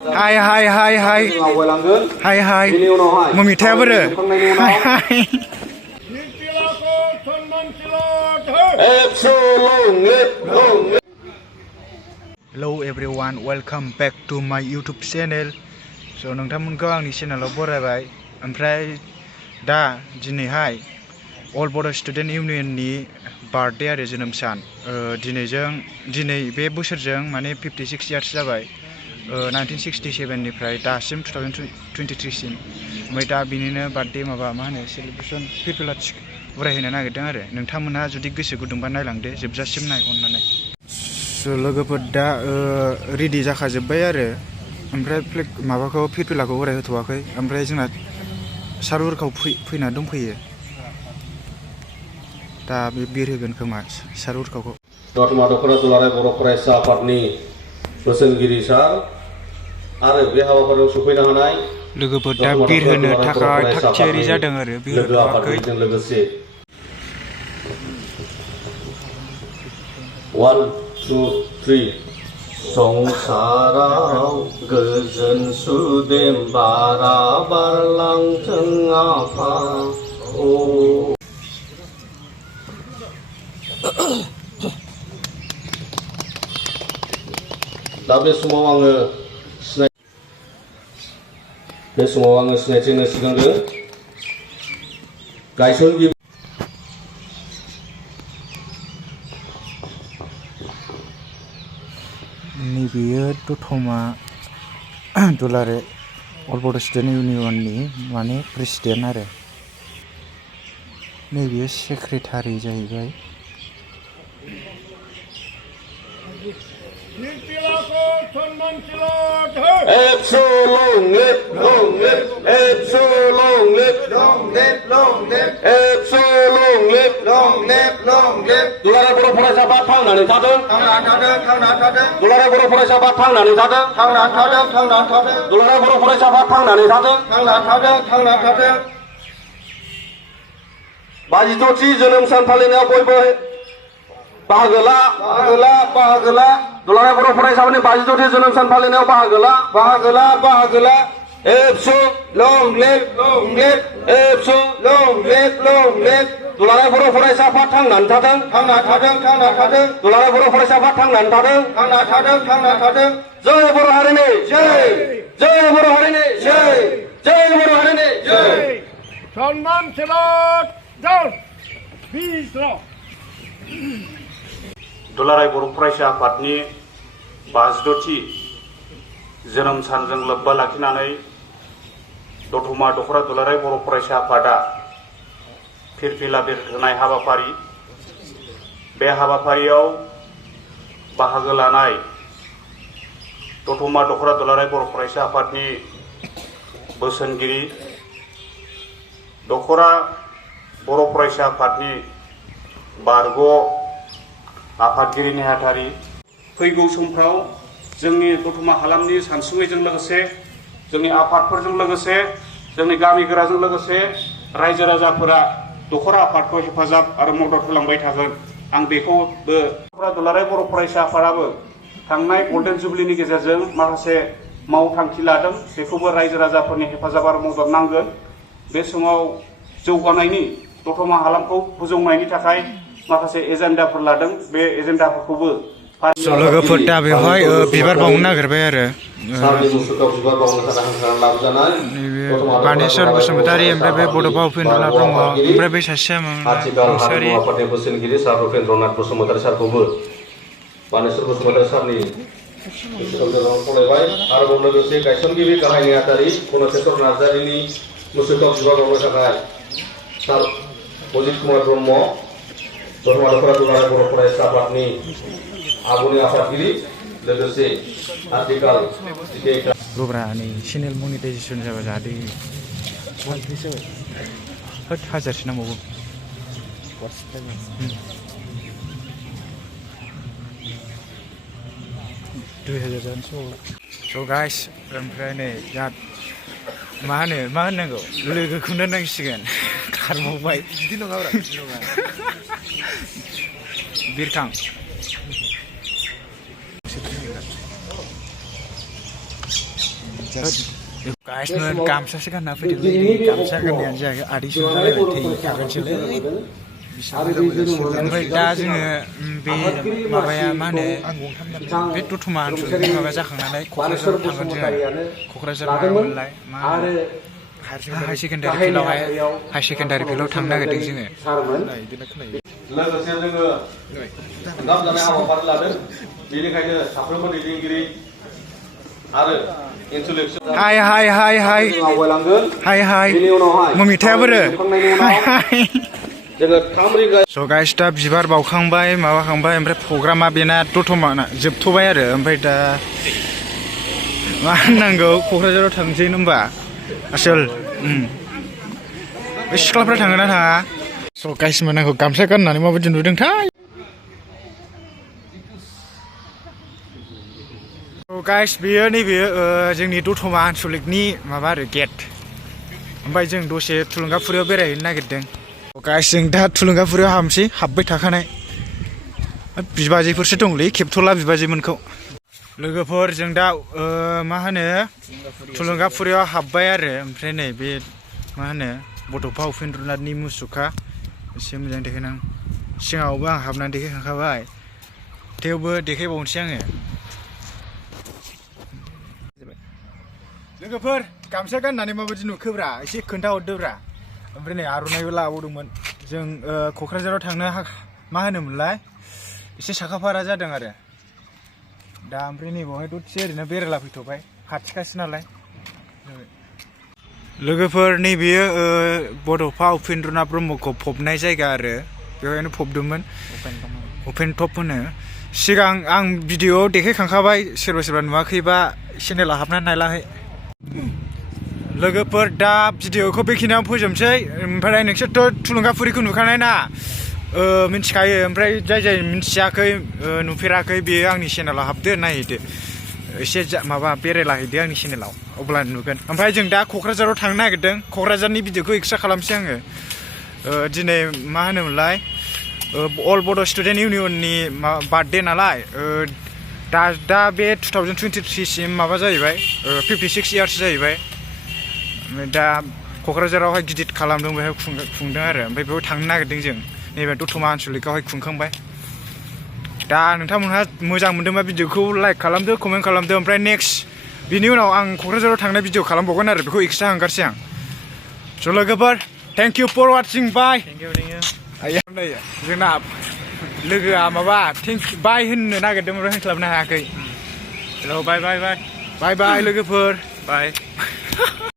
Hai hai hai hai hai hai meminta bere hai hai Hello everyone, welcome back to my YouTube channel. So नोंथांमोनखौ आंनि चेनेलाव बरायबाय ओमफ्राय दा दिनैहाय All BODO Student Unionनि birthday आरो जोनोम सान दिनै बे बोसोरजों माने 56 years जाबाय 1967 निफ्राय दासिम 2023 सिम ओमफ्राय दा बिनिनो बार्थडे मा होनो सेलिब्रेसन पिपलाथिक बरायहोनो नागिरदों आरो नोंथांमोनहा जुदि गोसो गुदुंबा नायलांदो जोबजासिम नाय अननानै लोगोफोर दा रेडि जाखाजोब्बाय आरो ओमफ्राय माबाखौ पिपलाखौ बरायहोथ'वाखै ओमफ्राय जोंना सारफोरखौ फैना दंफैयो दा बे बिरहोगोन खोमा सारफोरखौ दतमा दख'रा दुलाराय बर' फरायसा आफादनि बोसोनगिरि सार आरो बे हाबाफारियाव सफैनो हानाय लोगोफोर दा बिरहोनो थाखाय थागथियारि जादों आरो बिरहोथ'वाखै लोगोसे 1 2 3 संसाराव गोजोन सुदेम बारा बारलांथों आफा दा बे समाव आङो सिनायथि होनो सिगांदों गायसनगिरि नैबेयो दतमा दुलाराय अल बड' स्टुडेन्ट इउनियननि माने प्रेसिडेन्ट आरो नैबेयो सेक्रेटारि जाहैबाय ABSU long live ABSU long live ABSU long live दुलाराय बर' फरायसा आफाद थांनानै थाथों दुलाराय बर' फरायसा आफाद थांनानै थाथों दुलाराय बर' फरायसा आफाद थांनानै थाथों 22थि जोनोम सान फालिनायाव बयबो बाहागो ला दुलाराय बर' फरायसाफोरनि 22थि जोनोम सान फालिनायाव बाहागो ला ABSU long live ABSU long live दुलाराय बर' फरायसा आफाद थांनानै थाथों दुलाराय बर' फरायसा आफाद थांनानै थाथों जय बर' हारिनि जय बर' हारिनि जय बर' हारिनि सन्मानशील दुलाराय बर' फरायसा आफादनि 52थि जोनोम सानजों लोब्बा लाखिनानै दतमा दख'रा दुलाराय बर' फरायसा आफादा फिरफिला बिरहोनाय हाबाफारि बे हाबाफारियाव बाहागो लानाय दतमा दख'रा दुलाराय बर' फरायसा आफादनि बोसोनगिरि दख'रा बर' फरायसा आफादनि बारग' आफादगिरि नेहाथारि फैगौ समफ्राव जोंनि दतमा हालामनि सानसुमैजों लोगोसे जोंनि आफादफोरजों लोगोसे जोंनि गामि गोराजों लोगोसे रायजो राजाफोरा दख'रा आफादखौ हेफाजाब आरो मदद होलांबाय थागोन आं बेखौबो दख'रा दुलाराय बर' फरायसा आफादाबो थांनाय गल्डेन जुबलिनि गेजेरजों माखासे मावथांखि लादों बेखौबो रायजो राजाफोरनि हेफाजाब आरो मदद नांगोन बे समाव जौगानायनि दतमा हालामखौ फोजौनायनि थाखाय माखासे एजेन्डाफोर लादों बे एजेन्डाफोरखौबो लोगोफोर दा बेवहाय बिबार बावनो नागिरबाय आरो बानेश्वर बसुमतारी ओमफ्राय बे बड'फा उपेन्द्रनाथ ब्रह्म ओमफ्राय बे सासेया मुसारि बोसोनगिरि सार उपेन्द्रनाथ बसुमतारी सारखौबो बानेश्वर बसुमतारी सारनि खावलायबाय आरोबाव लोगोसे गायसनगिरि गाहाय नेहाथारि गुणसेस्वर नार्जारिनि मुसुखायाव बिबार बावनो थाखाय सार अजित कुमार ब्रह्म दतमा दख'रा दुलाराय बर' फरायसा आफादनि आगुनि आफादगिरि लोगोसे आथिखाल गोब्रानि चेनेल मनिटाइजेसन जाबा जाहाथे हाजारसो नांबावगौ 2000 जानोसै स' गाइस ओमफ्राय नै मा होननांगौ लोगोखौनो नांसिगोन खारबावबाय बिदि नङाब्रा बिरखां गाइसमोन गामसासो गानना फैदोंलै गामसा गाननायानो जायाखै आदैसो जालायबाय थैखागोनसोलै ओमफ्राय दा जोङो बे माबाया मा होनो बे दतमा ओनसोलनि माबा जाखांनानै क'क्राझाराव थांगोन जोङो क'क्राझार माबामोनलाय मा होनो हायार सेकेन्डारि फिल्डआव थांनो नागिरदों जोङो लोगोसे जोङो ओंखाम जानाय हाबाफारि लादों बेनिखायनो साफ्रोमबो दैदेनगिरि आरो हाय आवगायलांगोन हाय बेनि उनावहाय ममिथाया बोरो जोङो 3 रिंगा स' गाइस दा बिबार बावखांबाय माबाखांबाय ओमफ्राय प्रग्रामा बेना दतमा जोबथ'बाय आरो ओमफ्राय दा मा होननांगौ क'क्राझाराव थांसै होनबा आसोल बे सिख्लाफ्रा थाङोना थाङा स' गाइस मोनांगौ गामसा गाननानै माबायदि नुदोंथाय गाइस बेयो नैबे जोंनि दतमा आन्चलिकनि माबा आरो गेट ओमफ्राय जों दसे थुलुंगाफुरियाव बेरायहैनो नागिरदों गाइस जों दा थुलुंगाफुरियाव हाबसै हाबबाय थाखानाय बिबाजैफोरसो दंलै खेबथ'ला बिबाजैमोनखौ लोगोफोर जों दा मा होनो थुलुंगाफुरियाव हाबबाय आरो ओमफ्राय नै बे मा होनो बड'फा उपेन्द्रनाथनि मुसुखा एसे मोजां देखायनां सिगाङावबो आं हाबनानै देखायखांखाबाय थेवबो देखायबावनोसै आङो लोगोफोर गामसा गाननानै माबायदि नुखोब्रा एसे खोन्थाहरदोब्रा ओमफ्राय नै आर'नाइबो लाबावदोंमोन जों क'क्राझाराव थांनो मा होनोमोनलाय एसे साखाफारा जादों आरो दा ओमफ्राय नैबावहाय दसे ओरैनो बेरायला फैथ'बाय खाथिखासो नालाय लोगोफोर नैबेयो बड'फा उपेन्द्रनाथ ब्रह्मखौ फबनाय जायगा आरो बेवहायनो फबदोंमोन अपेन टप होनो सिगां आं भिडिअ'आव देखायखांखाबाय सोरबा नुवाखैबा चेनेलाव हाबनानै नायलाहै लोगोफोर दा भिडिअ'खौ बेखिनियाव फोजोबसै ओमफ्राय नोंसोरथ' थुलुंगाफुरिखौ नुखानाय ना मिथिखायो ओमफ्राय जाय मिथियाखै नुफेराखै बेयो आंनि चेनेलाव हाबदो नायहैदो एसे माबा बेरायलाहैदो आंनि चेनेलाव अब्ला नुगोन ओमफ्राय जों दा क'क्राझाराव थांनो नागिरदों क'क्राझारनि भिडिअ'खौ एक्सट्रा खालामसै आङो दिनै मा होनोमोनलाय अल बड' स्टुडेन्ट इउनियननि बार्थडे नालाय दा बे 2023 सिम माबा जाहैबाय 56 इयार्स जाहैबाय दा क'क्राझारावहाय गिदिर खालामदों बेहाय खुंदों आरो ओमफ्राय बेयाव थांनो नागिरदों जों नैबे दतमा आन्चलिकआवहाय खुंखांबाय दा नोंथांमोनहा मोजां मोनदोंबा भिडिअ'खौ लाइक खालामदो कमेन्ट खालामदो ओमफ्राय नेक्स्ट बिनि उनाव आं क'क्राझाराव थांनाय भिडिअ' खालामबावगोन आरो बेखौ एक्सट्रा हंगारसै आं स' लोगोफोर थेंक इउ फर वाचिं बाय जोंना लोगोआ माबा बाय होननो नागिरदोंमोन होनस्लाबनो हायाखै हेल' बाय लोगोफोर बाय